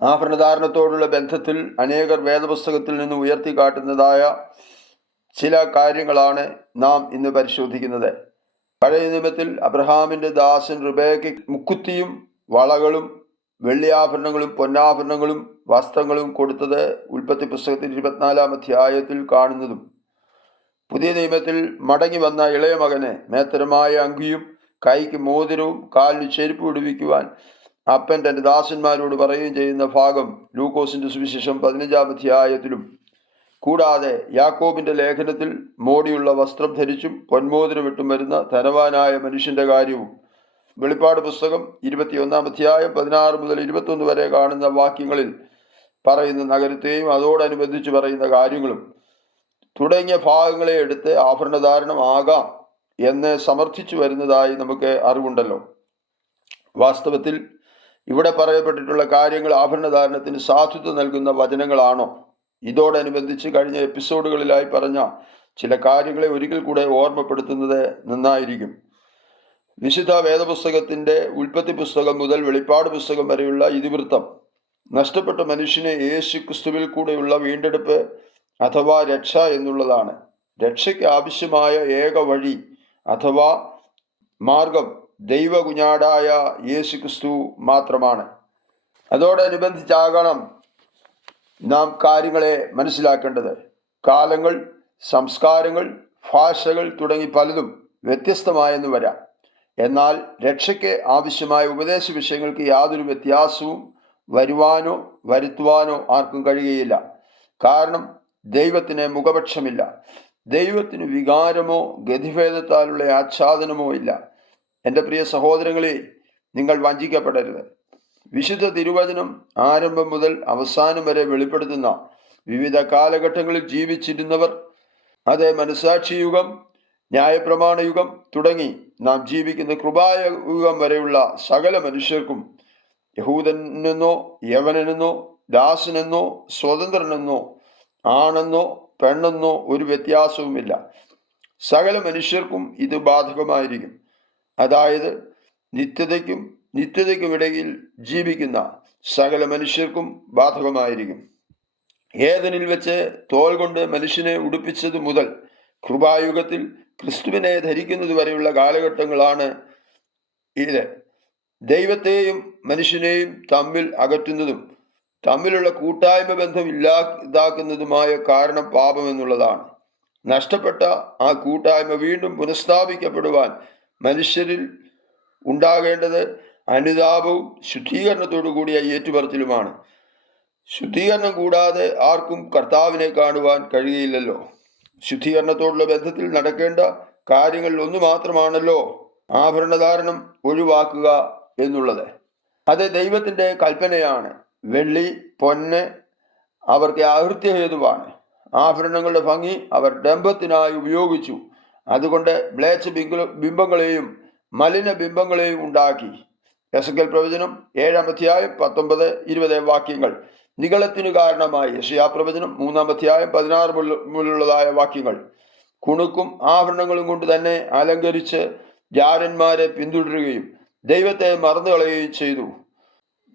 ആഭരണധാരണത്തോടുള്ള ബന്ധത്തിൽ അനേകർ വേദപുസ്തകത്തിൽ നിന്ന് ഉയർത്തിക്കാട്ടുന്നതായ ചില കാര്യങ്ങളാണ് നാം ഇന്ന് പരിശോധിക്കുന്നത്. പഴയ നിയമത്തിൽ അബ്രഹാമിൻ്റെ ദാസൻ റിബേക്കയ്ക്ക് മുക്കുത്തിയും വളകളും വെള്ളിയാഭരണങ്ങളും പൊന്നാഭരണങ്ങളും വസ്ത്രങ്ങളും കൊടുത്തത് ഉൽപ്പത്തി പുസ്തകത്തിൽ 24-ാം അധ്യായത്തിൽ കാണുന്നതും, പുതിയ നിയമത്തിൽ മടങ്ങി വന്ന ഇളയ മകന് മേത്തരമായ അങ്കിയും കൈക്ക് മോതിരവും കാലിന് ചെരുപ്പ് പിടിപ്പിക്കുവാൻ അപ്പൻ തൻ്റെ ദാസന്മാരോട് പറയുകയും ചെയ്യുന്ന ഭാഗം ലൂക്കോസിൻ്റെ സുവിശേഷം 15-ാം അധ്യായത്തിലും, കൂടാതെ യാക്കോബിൻ്റെ ലേഖനത്തിൽ മോടിയുള്ള വസ്ത്രം ധരിച്ചും പൊന്മോതിരമിട്ടും വരുന്ന ധനവാനായ മനുഷ്യൻ്റെ കാര്യവും, വെളിപ്പാട് പുസ്തകം 21-ാം അധ്യായം 16 മുതൽ 21 വരെ കാണുന്ന വാക്യങ്ങളിൽ പറയുന്ന നഗരത്തെയും അതോടനുബന്ധിച്ച് പറയുന്ന കാര്യങ്ങളും തുടങ്ങിയ ഭാഗങ്ങളെ എടുത്ത് ആഭരണധാരണം ആകാം എന്ന് സമർത്ഥിച്ചു വരുന്നതായി നമുക്ക് അറിവുണ്ടല്ലോ. വാസ്തവത്തിൽ ഇവിടെ പറയപ്പെട്ടിട്ടുള്ള കാര്യങ്ങൾ ആഭരണധാരണത്തിന് സാധുത്വം നൽകുന്ന വചനങ്ങളാണോ? ഇതോടനുബന്ധിച്ച് കഴിഞ്ഞ എപ്പിസോഡുകളിലായി പറഞ്ഞ ചില കാര്യങ്ങളെ ഒരിക്കൽ കൂടെ ഓർമ്മപ്പെടുത്തുന്നത് നന്നായിരിക്കും. വിശുദ്ധ വേദപുസ്തകത്തിൻ്റെ ഉൽപ്പത്തി പുസ്തകം മുതൽ വെളിപ്പാട് പുസ്തകം വരെയുള്ള ഇതിവൃത്തം നഷ്ടപ്പെട്ട മനുഷ്യനെ യേശു ക്രിസ്തുവിൽ കൂടെയുള്ള വീണ്ടെടുപ്പ് അഥവാ രക്ഷ എന്നുള്ളതാണ്. രക്ഷയ്ക്ക് ആവശ്യമായ ഏക വഴി അഥവാ മാർഗം ദൈവകുഞ്ഞാടായ യേശു ക്രിസ്തു മാത്രമാണ്. അതോടനുബന്ധിച്ചാകണം നാം കാര്യങ്ങളെ മനസ്സിലാക്കേണ്ടത്. കാലങ്ങൾ, സംസ്കാരങ്ങൾ, ഭാഷകൾ തുടങ്ങി പലതും വ്യത്യസ്തമായെന്ന് വരാം. എന്നാൽ രക്ഷയ്ക്ക് ആവശ്യമായ ഉപദേശ വിഷയങ്ങൾക്ക് യാതൊരു വ്യത്യാസവും വരുവാനോ വരുത്തുവാനോ ആർക്കും കഴിയുകയില്ല. കാരണം ദൈവത്തിന് മുഖപക്ഷമില്ല. ദൈവത്തിന് വികാരമോ ഗതിഭേദത്താലുള്ള ആച്ഛാദനമോ ഇല്ല. എൻ്റെ പ്രിയ സഹോദരങ്ങളെ, നിങ്ങൾ വഞ്ചിക്കപ്പെടരുത്. വിശുദ്ധ തിരുവചനം ആരംഭം മുതൽ അവസാനം വരെ വെളിപ്പെടുത്തുന്ന വിവിധ കാലഘട്ടങ്ങളിൽ ജീവിച്ചിരുന്നവർ, അത് മനസാക്ഷി യുഗം, ന്യായപ്രമാണ യുഗം തുടങ്ങി നാം ജീവിക്കുന്ന കൃപായ യുഗം വരെയുള്ള സകല മനുഷ്യർക്കും യഹൂദനെന്നോ യവനനെന്നോ ദാസനെന്നോ സ്വതന്ത്രനെന്നോ ആണെന്നോ പെണ്ണെന്നോ ഒരു വ്യത്യാസവുമില്ല. സകല മനുഷ്യർക്കും ഇത് ബാധകമായിരിക്കും. അതായത് നിത്യതയ്ക്കുമിടയിൽ ജീവിക്കുന്ന സകല മനുഷ്യർക്കും ബാധകമായിരിക്കും. ഏദനിൽ വെച്ച് തോൽ കൊണ്ട് മനുഷ്യനെ ഉടുപ്പിച്ചത് മുതൽ കൃപായുഗത്തിൽ ക്രിസ്തുവിനെ ധരിക്കുന്നത് വരെയുള്ള കാലഘട്ടങ്ങളാണ് ഇത്. ദൈവത്തെയും മനുഷ്യനെയും തമ്മിൽ അകറ്റുന്നതും തമ്മിലുള്ള കൂട്ടായ്മ ബന്ധം ഇല്ലാതാക്കുന്നതുമായ കാരണം പാപം എന്നുള്ളതാണ്. നഷ്ടപ്പെട്ട ആ കൂട്ടായ്മ വീണ്ടും പുനഃസ്ഥാപിക്കപ്പെടുവാൻ മനുഷ്യരിൽ ഉണ്ടാകേണ്ടത് അനുതാപവും ശുദ്ധീകരണത്തോടു കൂടിയ ഏറ്റുപറച്ചിലുമാണ്. ശുദ്ധീകരണം കൂടാതെ ആർക്കും കർത്താവിനെ കാണുവാൻ കഴിയുകയില്ലല്ലോ. ശുദ്ധീകരണത്തോടുള്ള ബന്ധത്തിൽ നടക്കേണ്ട കാര്യങ്ങളിൽ ഒന്ന് മാത്രമാണല്ലോ ആഭരണധാരണം ഒഴിവാക്കുക എന്നുള്ളത്. അത് ദൈവത്തിൻ്റെ കൽപ്പനയാണ്. വെള്ളി, പൊന്ന് അവർക്ക് ആഹൃത്യഹേതുവാണ്. ആഭരണങ്ങളുടെ ഭംഗി അവർ ഡംഭത്തിനായി ഉപയോഗിച്ചു. അതുകൊണ്ട് മ്ലേച്ഛ ബിംബങ്ങളെയും മലിന ബിംബങ്ങളെയും ഉണ്ടാക്കി. യെസക്കേൽ പ്രവചനം 7-ാം അധ്യായം 19-20 വാക്യങ്ങൾ നിഗളത്തിനു കാരണമായി. യെശയ്യാ പ്രവചനം 3-ാം അധ്യായം 16 മുതലുള്ളതായ വാക്യങ്ങൾ കുണുക്കും ആഭരണങ്ങളും കൊണ്ട് തന്നെ അലങ്കരിച്ച് ജാരന്മാരെ പിന്തുടരുകയും ദൈവത്തെ മറന്നു കളയുകയും ചെയ്തു.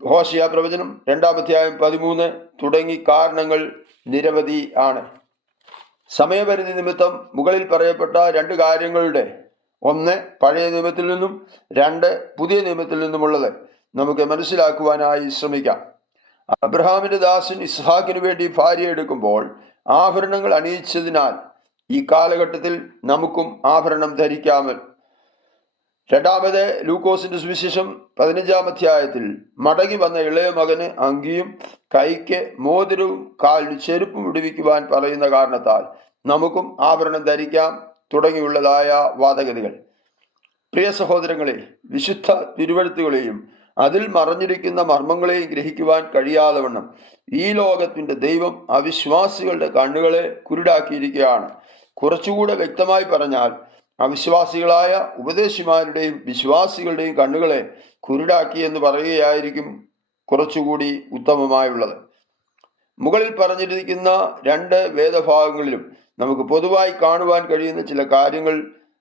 ഹോശയ്യാ പ്രവചനം 2-ാം അധ്യായം 13 തുടങ്ങി കാരണങ്ങൾ നിരവധി ആണ്. സമയപരിധി നിമിത്തം മുകളിൽ പറയപ്പെട്ട രണ്ട് കാര്യങ്ങളുടെ, ഒന്ന് പഴയ നിയമത്തിൽ നിന്നും, രണ്ട് പുതിയ നിയമത്തിൽ നിന്നുമുള്ളത് നമുക്ക് മനസ്സിലാക്കുവാനായി ശ്രമിക്കാം. അബ്രഹാമിൻ്റെ ദാസൻ ഇസ്ഹാക്കിനു വേണ്ടി ഭാര്യ എടുക്കുമ്പോൾ ആഭരണങ്ങൾ അണിയിച്ചതിനാൽ ഈ കാലഘട്ടത്തിൽ നമുക്കും ആഭരണം ധരിക്കാമൽ. രണ്ടാമത് ലൂക്കോസിന്റെ സുവിശേഷം 15-ാം അധ്യായത്തിൽ മടങ്ങി വന്ന ഇളയ മകന് അങ്കിയും കൈക്ക് മോതിരവും കാലിന് ചെരുപ്പും വിടുവിക്കുവാൻ പറയുന്ന കാരണത്താൽ നമുക്കും ആഭരണം ധരിക്കാം തുടങ്ങിയുള്ളതായ വാദഗതികൾ. പ്രിയ സഹോദരങ്ങളെ, വിശുദ്ധ തിരുവെഴുത്തുകളെയും അതിൽ മറഞ്ഞിരിക്കുന്ന മർമ്മങ്ങളെയും ഗ്രഹിക്കുവാൻ കഴിയാതെ വണ്ണം ഈ ലോകത്തിൻ്റെ ദൈവം അവിശ്വാസികളുടെ കണ്ണുകളെ കുരുടാക്കിയിരിക്കുകയാണ്. കുറച്ചുകൂടെ വ്യക്തമായി പറഞ്ഞാൽ അവിശ്വാസികളായ ഉപദേശിമാരുടെയും വിശ്വാസികളുടെയും കണ്ണുകളെ കുരുടാക്കി എന്ന് പറയുകയായിരിക്കും കുറച്ചുകൂടി ഉത്തമമായുള്ളത്. മുകളിൽ പറഞ്ഞിരിക്കുന്ന രണ്ട് വേദഭാഗങ്ങളിലും നമുക്ക് പൊതുവായി കാണുവാൻ കഴിയുന്ന ചില കാര്യങ്ങൾ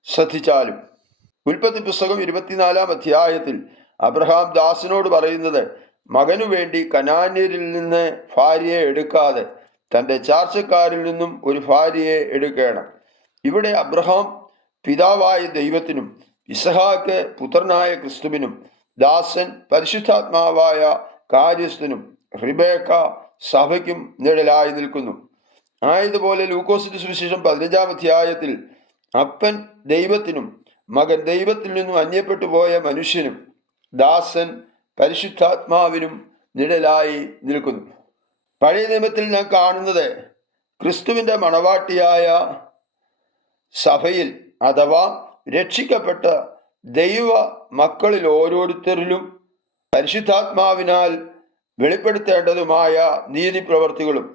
ശ്രദ്ധിച്ചാലും, ഉൽപ്പത്തി പുസ്തകം 24-ാം അധ്യായത്തിൽ അബ്രഹാം ദാസനോട് പറയുന്നത് മകനു വേണ്ടി കനാന്യരിൽ നിന്ന് ഭാര്യയെ എടുക്കാതെ തൻ്റെ ചാർച്ചക്കാരിൽ നിന്നും ഒരു ഭാര്യയെ എടുക്കണം. ഇവിടെ അബ്രഹാം പിതാവായ ദൈവത്തിനും ഇസഹാക്ക് പുത്രനായ ക്രിസ്തുവിനും ദാസൻ പരിശുദ്ധാത്മാവായ കാര്യസ്ഥനും റിബേക്ക സഭയ്ക്കും നിഴലായി നിൽക്കുന്നു. ആയതുപോലെ ലൂക്കോസിന്റെ സുവിശേഷം 15-ാം അധ്യായത്തിൽ അപ്പൻ ദൈവത്തിനും മകൻ ദൈവത്തിൽ നിന്നും അന്യപ്പെട്ടു പോയ മനുഷ്യനും ദാസൻ പരിശുദ്ധാത്മാവിനും നിഴലായി നിൽക്കുന്നു. പഴയ നിയമത്തിൽ നാം കാണുന്നത് ക്രിസ്തുവിൻ്റെ മണവാട്ടിയായ സഭയിൽ അഥവാ രക്ഷിക്കപ്പെട്ട ദൈവ മക്കളിൽ ഓരോരുത്തരിലും പരിശുദ്ധാത്മാവിനാൽ വെളിപ്പെടുത്തേണ്ടതുമായ നീതിപ്രവർത്തികളും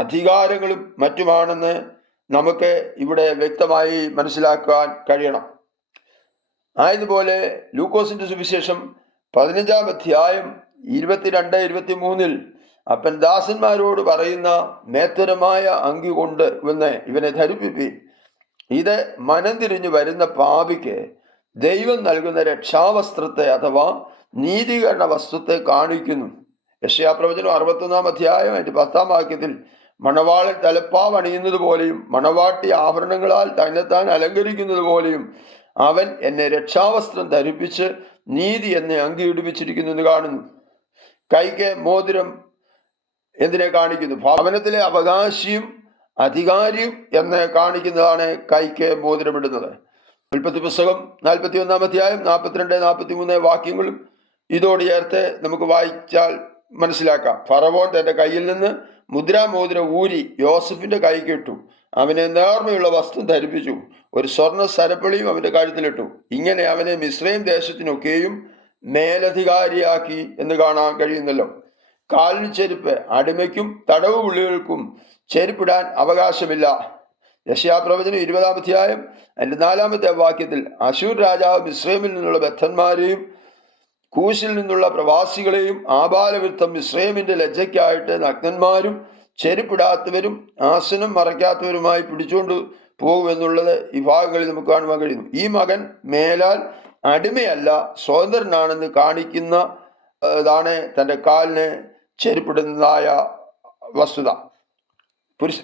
അധികാരങ്ങളും മറ്റുമാണെന്ന് നമുക്ക് ഇവിടെ വ്യക്തമായി മനസ്സിലാക്കാൻ കഴിയണം. ആയതുപോലെ ലൂക്കോസിന്റെ സുവിശേഷം 15-ാം അധ്യായം 22-23 അപ്പൻ ദാസന്മാരോട് പറയുന്ന മേത്തരമായ അങ്കി കൊണ്ട് ഇവനെ ധരിപ്പിപ്പി. ഇത് മനം തിരിഞ്ഞു വരുന്ന പാപിക്ക് ദൈവം നൽകുന്ന രക്ഷാവസ്ത്രത്തെ അഥവാ നീതീകരണ വസ്ത്രത്തെ കാണിക്കുന്നു. യെശയ്യാപ്രവചനം 61-ാം അധ്യായം 10-ാം വാക്യത്തിൽ മണവാളൻ തലപ്പാവ് അണിയുന്നത് പോലെയും മണവാട്ടി ആഭരണങ്ങളാൽ തന്നെത്താൻ അലങ്കരിക്കുന്നത് പോലെയും അവൻ എന്നെ രക്ഷാവസ്ത്രം ധരിപ്പിച്ച് നീതി എന്നെ അങ്കി ഇടിപ്പിച്ചിരിക്കുന്നു എന്ന് കാണുന്നു. കൈക്ക് മോതിരം എന്തിനെ കാണിക്കുന്നു? ഭവനത്തിലെ അവകാശിയും അധികാരിയും എന്ന് കാണിക്കുന്നതാണ് കൈക്ക് മോതിരമിടുന്നത്. ഉൽപ്പത്തി പുസ്തകം 41-ാം അധ്യായം 42-43 വാക്യങ്ങളും ഇതോട് ചേർത്ത് നമുക്ക് വായിച്ചാൽ മനസ്സിലാക്കാം. ഫറവോൻ തൻ്റെ കയ്യിൽ നിന്ന് മുദ്രാമോതിരം ഊരി യോസഫിന്റെ കൈക്കിട്ടു. അവനെ നേർമയുള്ള വസ്ത്രം ധരിപ്പിച്ചു. ഒരു സ്വർണ്ണ സരപ്പളിയും അവന്റെ കഴുത്തിലിട്ടു. ഇങ്ങനെ അവനെ മിസ്രൈം ദേശത്തിനൊക്കെയും മേലധികാരിയാക്കി എന്ന് കാണാൻ കഴിയുന്നല്ലോ. കാലിന് ചെരുപ്പ് അടിമയ്ക്കും തടവ് പുള്ളികൾക്കും ചെരുപ്പിടാൻ അവകാശമില്ല. യെശയ്യാപ്രവചനം 20-ാം അധ്യായം 4-ാമത്തെ വാക്യത്തിൽ അശൂർ രാജാവ് മിസ്രൈമിൽ നിന്നുള്ള ബദ്ധന്മാരെയും കൂശിൽ നിന്നുള്ള പ്രവാസികളെയും ആബാലവൃത്തം മിസ്രൈമിന്റെ ലജ്ജയ്ക്കായിട്ട് നഗ്നന്മാരും ചെരുപ്പിടാത്തവരും ആസനം മറയ്ക്കാത്തവരുമായി പിടിച്ചുകൊണ്ട് പോകുമെന്നുള്ളത് ഈ ഭാഗങ്ങളിൽ നമുക്ക് കാണുവാൻ കഴിയുന്നു. ഈ മകൻ മേലാൽ അടിമയല്ല, സ്വതന്ത്രനാണെന്ന് കാണിക്കുന്ന താണ് തൻ്റെ കാലിന് ചെരുപ്പിടുന്നതായ വസ്തുത.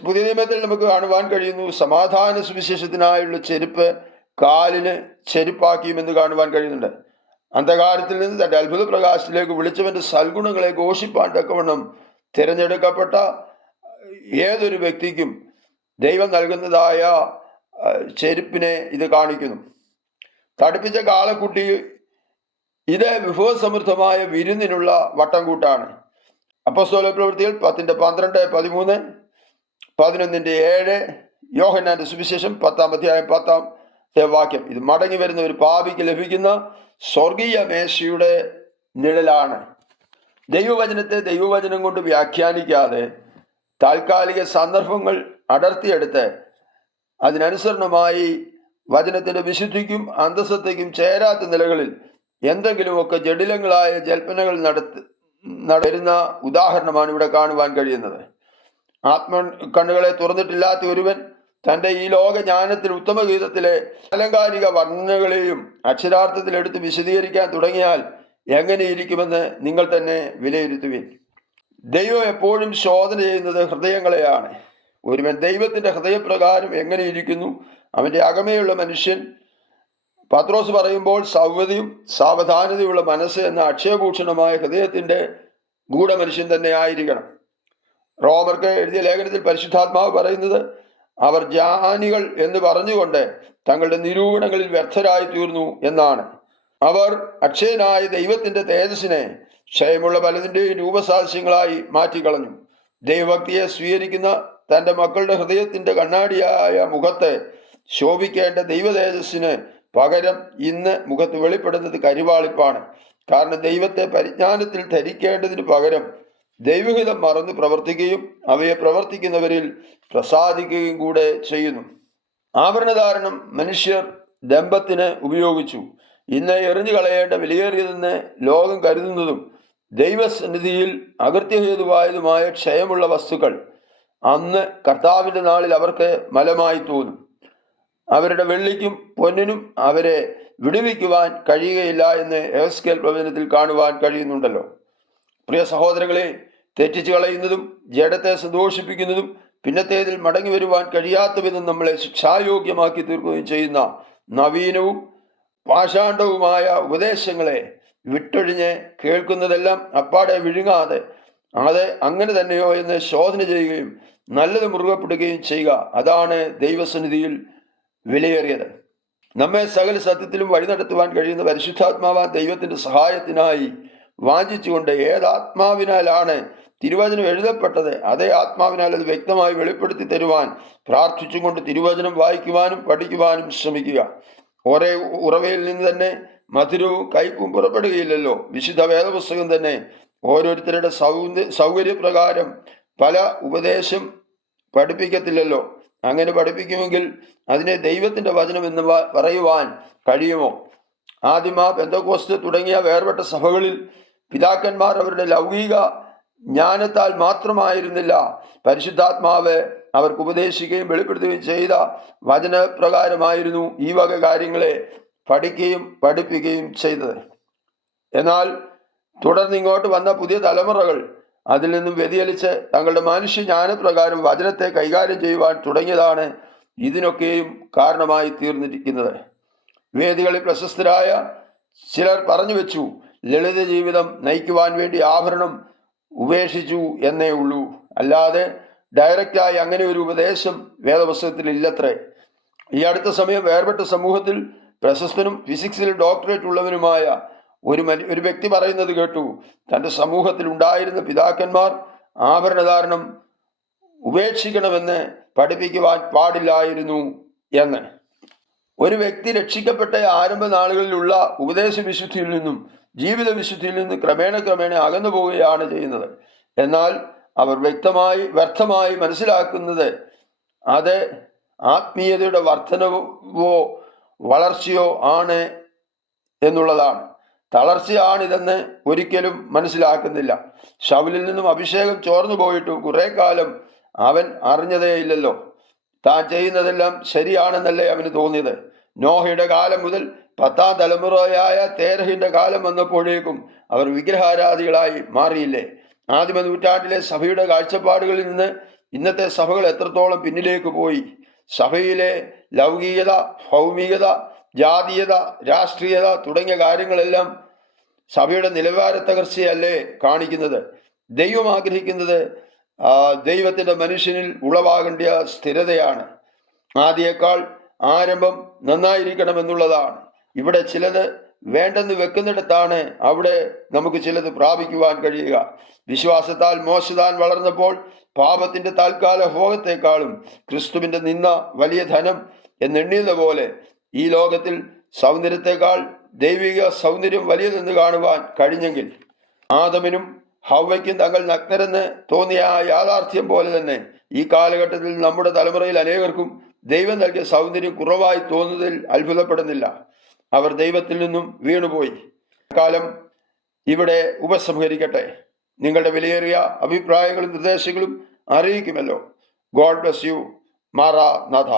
പുതിയ നിയമത്തിൽ നമുക്ക് കാണുവാൻ കഴിയുന്നു സമാധാന സുവിശേഷത്തിനായുള്ള ചെരുപ്പ് കാലിന് ചെരുപ്പാക്കിയുമെന്ന് കാണുവാൻ കഴിയുന്നുണ്ട്. അന്ധകാരത്തിൽ നിന്ന് തൻ്റെ അത്ഭുത പ്രകാശത്തിലേക്ക് വിളിച്ചവൻ്റെ സൽഗുണങ്ങളെ ഘോഷിപ്പാൻ തക്കവണ്ണം തിരഞ്ഞെടുക്കപ്പെട്ട ഏതൊരു വ്യക്തിക്കും ദൈവം നൽകുന്നതായ ചെരുപ്പിനെ ഇത് കാണിക്കുന്നു. തടിപ്പിച്ച കാളക്കുട്ടി ഇത് വിഭവസമൃദ്ധമായ വിരുന്നിനുള്ള വട്ടം കൂട്ടാണ്. അപ്പോസ്തല പ്രവൃത്തികൾ 10-12, 13, 11-7, യോഹന്നാന്റെ സുവിശേഷം 10-ാം അധ്യായം 10-ാമത്തെ വാക്യം. ഇത് മടങ്ങി വരുന്ന ഒരു പാപിക്ക് ലഭിക്കുന്ന സ്വർഗീയ മേശയുടെ നിഴലാണ്. ദൈവവചനത്തെ ദൈവവചനം കൊണ്ട് വ്യാഖ്യാനിക്കാതെ താൽക്കാലിക സന്ദർഭങ്ങൾ അടർത്തിയെടുത്ത് അതിനനുസരണമായി വചനത്തിന്റെ വിശുദ്ധിക്കും അന്തസ്സത്തേക്കും ചേരാത്ത നിലകളിൽ എന്തെങ്കിലുമൊക്കെ ജഡിലങ്ങളായ ജൽപ്പനകൾ വരുന്ന ഉദാഹരണമാണ് ഇവിടെ കാണുവാൻ കഴിയുന്നത്. കണ്ണുകളെ തുറന്നിട്ടില്ലാത്ത ഒരുവൻ തൻ്റെ ഈ ലോക ജ്ഞാനത്തിൽ ഉത്തമഗീതത്തിലെ അലങ്കാരിക വർണ്ണനകളെയും അക്ഷരാർത്ഥത്തിൽ എടുത്ത് വിശദീകരിക്കാൻ തുടങ്ങിയാൽ എങ്ങനെയിരിക്കുമെന്ന് നിങ്ങൾ തന്നെ വിലയിരുത്തുവിൻ. ദൈവം എപ്പോഴും ശോധന ചെയ്യുന്നത് ഹൃദയങ്ങളെയാണ്. ഒരുവൻ ദൈവത്തിൻ്റെ ഹൃദയപ്രകാരം എങ്ങനെയിരിക്കുന്നു, അവൻ്റെ അകമയുള്ള മനുഷ്യൻ, പത്രോസ് പറയുമ്പോൾ സൗമ്യതയും സാവധാനതയുള്ള മനസ്സ് എന്ന അക്ഷയഭൂഷണമായ ഹൃദയത്തിൻ്റെ ഗൂഢമനുഷ്യൻ തന്നെ ആയിരിക്കണം. റോമർക്ക് എഴുതിയ ലേഖനത്തിൽ പരിശുദ്ധാത്മാവ് പറയുന്നത് അവർ ജ്ഞാനികൾ എന്ന് പറഞ്ഞുകൊണ്ട് തങ്ങളുടെ നിരൂപണങ്ങളിൽ വ്യർത്ഥരായി തീർന്നു എന്നാണ്. അവർ അക്ഷയനായ ദൈവത്തിൻ്റെ തേജസ്സിനെ ക്ഷയമുള്ള പലതിൻ്റെയും രൂപസാദൃശ്യങ്ങളായി മാറ്റിക്കളഞ്ഞു. ദൈവഭക്തിയെ സ്വീകരിക്കുന്ന തൻ്റെ മക്കളുടെ ഹൃദയത്തിൻ്റെ കണ്ണാടിയായ മുഖത്ത് ശോഭിക്കേണ്ട ദൈവ തേജസ്സിന് പകരം ഇന്ന് മുഖത്ത് വെളിപ്പെടുന്നത് കരുവാളിപ്പാണ്. കാരണം ദൈവത്തെ പരിജ്ഞാനത്തിൽ ധരിക്കേണ്ടതിന് പകരം ദൈവഹിതം മറന്ന് പ്രവർത്തിക്കുകയും അവയെ പ്രവർത്തിക്കുന്നവരിൽ പ്രസാദിക്കുകയും കൂടെ ചെയ്യുന്നു. ആഭരണധാരണം മനുഷ്യർ ദമ്പത്തിന് ഉപയോഗിച്ചു. ഇന്ന് എറിഞ്ഞു കളയേണ്ട വിലയേറിയതെന്ന് ലോകം കരുതുന്നതും ദൈവസന്നിധിയിൽ അകൃത്യഹേതുവായതുമായ ക്ഷയമുള്ള വസ്തുക്കൾ അന്ന് കർത്താവിൻ്റെ നാളിൽ അവർക്ക് മലമായി തോന്നും. അവരുടെ വെള്ളിക്കും പൊന്നിനും അവരെ വിടുവിക്കുവാൻ കഴിയുകയില്ല എന്ന് എഹെസ്കേൽ പ്രവചനത്തിൽ കാണുവാൻ കഴിയുന്നുണ്ടല്ലോ. പ്രിയ സഹോദരങ്ങളെ, തെറ്റിച്ചു കളയുന്നതും ജഡത്തെ സന്തോഷിപ്പിക്കുന്നതും പിന്നത്തേതിൽ മടങ്ങി വരുവാൻ കഴിയാത്ത വിധം നമ്മളെ ശിക്ഷായോഗ്യമാക്കി തീർക്കുകയും ചെയ്യുന്ന നവീനവും പാഷാണ്ഡവുമായ ഉപദേശങ്ങളെ വിട്ടൊഴിഞ്ഞ് കേൾക്കുന്നതെല്ലാം അപ്പാടെ വിഴുങ്ങാതെ അത് അങ്ങനെ തന്നെയോ എന്ന് ശോധന ചെയ്യുകയും നല്ലത് മുറുകപ്പെടുകയും ചെയ്യുക. അതാണ് ദൈവസന്നിധിയിൽ വിലയേറിയത്. നമ്മെ സകല സത്യത്തിലും വഴി നടത്തുവാൻ കഴിയുന്ന പരിശുദ്ധാത്മാവാൻ ദൈവത്തിൻ്റെ സഹായത്തിനായി വാഞ്ചിച്ചുകൊണ്ട് ഏതാത്മാവിനാലാണ് തിരുവചനം എഴുതപ്പെട്ടത് അതേ ആത്മാവിനാൽ അത് വ്യക്തമായി വെളിപ്പെടുത്തി തരുവാൻ പ്രാർത്ഥിച്ചുകൊണ്ട് തിരുവചനം വായിക്കുവാനും പഠിക്കുവാനും ശ്രമിക്കുക. ഒരേ ഉറവയിൽ നിന്ന് തന്നെ മധുരവും കയ്പും പുറപ്പെടുകയില്ലല്ലോ. വിശുദ്ധ വേദപുസ്തകം തന്നെ ഓരോരുത്തരുടെ സൗകര്യപ്രകാരം പല ഉപദേശം പഠിപ്പിക്കത്തില്ലല്ലോ. അങ്ങനെ പഠിപ്പിക്കുമെങ്കിൽ അതിനെ ദൈവത്തിൻ്റെ വചനം എന്ന് പറയുവാൻ കഴിയുമോ? ആദിമ, പെന്തക്കോസ്ത് തുടങ്ങിയ വേർപെട്ട സഭകളിൽ പിതാക്കന്മാർ അവരുടെ ലൗകിക ജ്ഞാനത്താൽ മാത്രമായിരുന്നില്ല പരിശുദ്ധാത്മാവ് അവർക്ക് ഉപദേശിക്കുകയും വെളിപ്പെടുത്തുകയും ചെയ്ത വചനപ്രകാരമായിരുന്നു ഈ വക കാര്യങ്ങളെ പഠിക്കുകയും പഠിപ്പിക്കുകയും ചെയ്തത്. എന്നാൽ തുടർന്ന് ഇങ്ങോട്ട് വന്ന പുതിയ തലമുറകൾ അതിൽ നിന്നും വ്യതിചലിച്ച് തങ്ങളുടെ മനുഷ്യ ജ്ഞാനപ്രകാരം വചനത്തെ കൈകാര്യം ചെയ്യുവാൻ തുടങ്ങിയതാണ് ഇതിനൊക്കെയും കാരണമായി തീർന്നിരിക്കുന്നത്. വേദികളിൽ പ്രശസ്തരായ ചിലർ പറഞ്ഞു വെച്ചു, ലളിത ജീവിതം നയിക്കുവാൻ വേണ്ടി ആഭരണം ഉപേക്ഷിച്ചു എന്നേ ഉള്ളൂ, അല്ലാതെ ഡയറക്റ്റായി അങ്ങനെ ഒരു ഉപദേശം വേദപുസ്തകത്തിൽ ഇല്ലത്രേ. ഈ അടുത്ത സമയം വേർപെട്ട സമൂഹത്തിൽ പ്രശസ്തനും ഫിസിക്സിൽ ഡോക്ടറേറ്റ് ഉള്ളവനുമായ ഒരു വ്യക്തി പറയുന്നത് കേട്ടു, തൻ്റെ സമൂഹത്തിൽ ഉണ്ടായിരുന്ന പിതാക്കന്മാർ ആഭരണധാരണം ഉപേക്ഷിക്കണമെന്ന് പഠിപ്പിക്കുവാൻ പാടില്ലായിരുന്നു എന്ന്. ഒരു വ്യക്തി രക്ഷിക്കപ്പെട്ട ആരംഭ നാളുകളിലുള്ള ഉപദേശ വിശുദ്ധിയിൽ നിന്നും ജീവിത വിശുദ്ധിയിൽ നിന്നും ക്രമേണ അകന്നു പോവുകയാണ് ചെയ്യുന്നത്. എന്നാൽ അവർ വ്യർത്ഥമായി മനസ്സിലാക്കുന്നത് അത് ആത്മീയതയുടെ വർധനവോ വളർച്ചയോ ആണ് എന്നുള്ളതാണ്. തളർച്ചയാണിതെന്ന് ഒരിക്കലും മനസ്സിലാക്കുന്നില്ല. ശൗലിൽ നിന്നും അഭിഷേകം ചോർന്നു പോയിട്ടും കുറെ കാലം അവൻ അറിഞ്ഞതേയില്ലല്ലോ. താൻ ചെയ്യുന്നതെല്ലാം ശരിയാണെന്നല്ലേ അവന് തോന്നിയത്. നോഹയുടെ കാലം മുതൽ 10ാം തലമുറയായ തേരഹിന്റെ കാലം വന്നപ്പോഴേക്കും അവർ വിഗ്രഹാരാധികളായി മാറിയില്ലേ? ആദിമ നൂറ്റാണ്ടിലെ സഭയുടെ കാഴ്ചപ്പാടുകളിൽ നിന്ന് ഇന്നത്തെ സഭകൾ എത്രത്തോളം പിന്നിലേക്ക് പോയി. സഭയിലെ ലൗകികത, ഭൗമികത, ജാതീയത, രാഷ്ട്രീയത തുടങ്ങിയ കാര്യങ്ങളെല്ലാം സഭയുടെ നിലവാര തകർച്ചയല്ലേ കാണിക്കുന്നത്. ദൈവം ആഗ്രഹിക്കുന്നത് ദൈവത്തിൻ്റെ മനുഷ്യനിൽ ഉളവാകേണ്ട സ്ഥിരതയാണ്. ആദ്യേക്കാൾ ആരംഭം നന്നായിരിക്കണമെന്നുള്ളതാണ്. ഇവിടെ ചിലത് വേണ്ടെന്ന് വെക്കുന്നിടത്താണ് അവിടെ നമുക്ക് ചിലത് പ്രാപിക്കുവാൻ കഴിയുക. വിശ്വാസത്താൽ മോശ താൻ വളർന്നപ്പോൾ പാപത്തിന്റെ താൽക്കാല ഭോഗത്തെക്കാളും ക്രിസ്തുവിന്റെ നിന്ന വലിയ ധനം എന്നെണ്ണിയത് പോലെ ഈ ലോകത്തിൽ സൗന്ദര്യത്തെക്കാൾ ദൈവിക സൗന്ദര്യം വലിയതെന്ന് കാണുവാൻ കഴിഞ്ഞെങ്കിൽ ആദമിനും ഹവ്വയ്ക്കും തങ്ങൾ നഗ്നരെന്ന് തോന്നിയ ആ യാഥാർത്ഥ്യം പോലെ തന്നെ ഈ കാലഘട്ടത്തിൽ നമ്മുടെ തലമുറയിൽ അനേകർക്കും ദൈവം നൽകിയ സൗന്ദര്യം കുറവായി തോന്നുന്നതിൽ അത്ഭുതപ്പെടുന്നില്ല. അവർ ദൈവത്തിൽ നിന്നും വീണുപോയി. കാലം ഇവിടെ ഉപസംഹരിക്കട്ടെ. നിങ്ങളുടെ വിലയേറിയ അഭിപ്രായങ്ങളും നിർദ്ദേശങ്ങളും അറിയിക്കുമല്ലോ. God bless you. മാറാനാഥ.